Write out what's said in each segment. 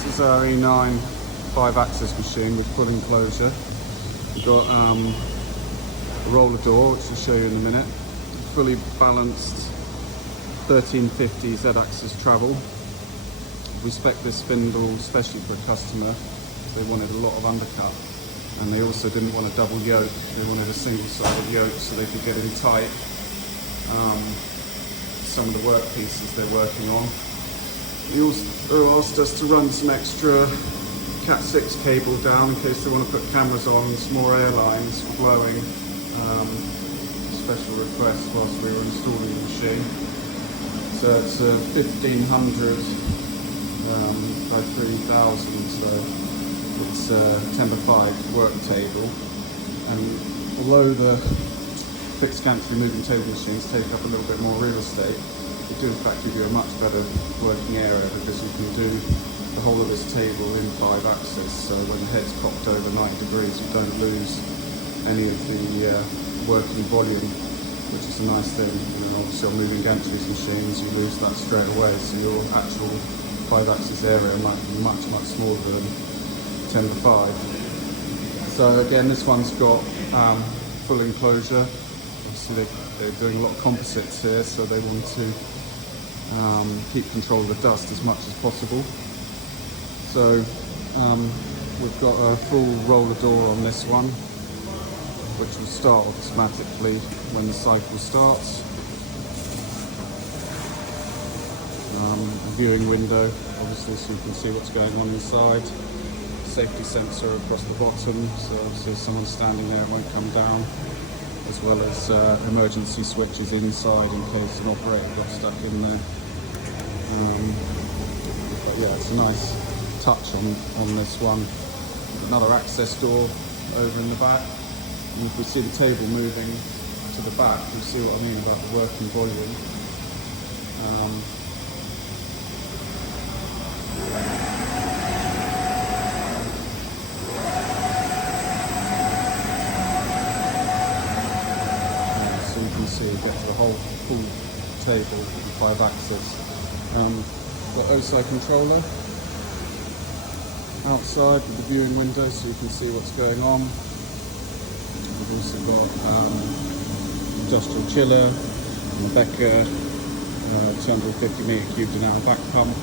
This is our E9 5-axis machine with full enclosure. We've got a roller door, which I'll show you in a minute. Fully balanced 1350 Z-axis travel. We spec this spindle especially for a customer. They wanted a lot of undercut, and they also didn't want a double yoke. They wanted a single-sided yoke so they could get in tight some of the work pieces they're working on. They also asked us to run some extra Cat6 cable down in case they want to put cameras on, some more air lines for blowing. Special request whilst we were installing the machine. So it's a 1500 by 3000, so it's a 10x5 work table. And although the fixed gantry moving table machines take up a little bit more real estate, they do in fact give you a much better working area, because you can do the whole of this table in 5-axis, so when the head's cocked over 90 degrees you don't lose any of the working volume, which is a nice thing. And obviously on moving gantries machines you lose that straight away, so your actual 5-axis area might be much smaller than 10x5. So again, this one's got full enclosure. Obviously they're doing a lot of composites here, so they want to keep control of the dust as much as possible. So we've got a full roller door on this one, which will start automatically when the cycle starts. A viewing window, obviously, so you can see what's going on inside. Safety sensor across the bottom, so obviously if someone's standing there it won't come down, as well as emergency switches inside in case an operator got stuck in there. But yeah, it's a nice touch on this one. Another access door over in the back, and if we see the table moving to the back, you'll see what I mean about the working volume. So you can see you get to the whole full table with 5-axis. Got OSI controller outside with the viewing window, so you can see what's going on. We've also got industrial chiller, and the Becker 250 metre cubed an hour back pump.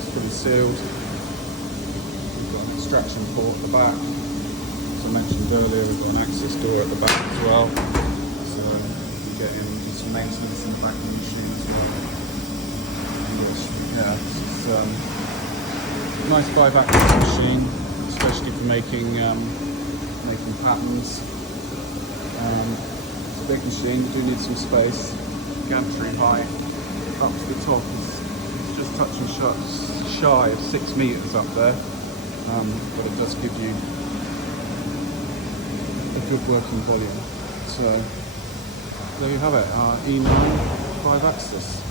It's fully sealed. We've got an extraction port at the back. As I mentioned earlier, we've got an access door at the back as well, so you get in and do some maintenance in the back of the machine as well. Yeah, it's a nice 5-axis machine, especially for making patterns. It's a big machine, you do need some space. Gantry height up to the top is just touching shy of 6 metres up there, but it does give you a good working volume. So there you have it, our E9 5-axis.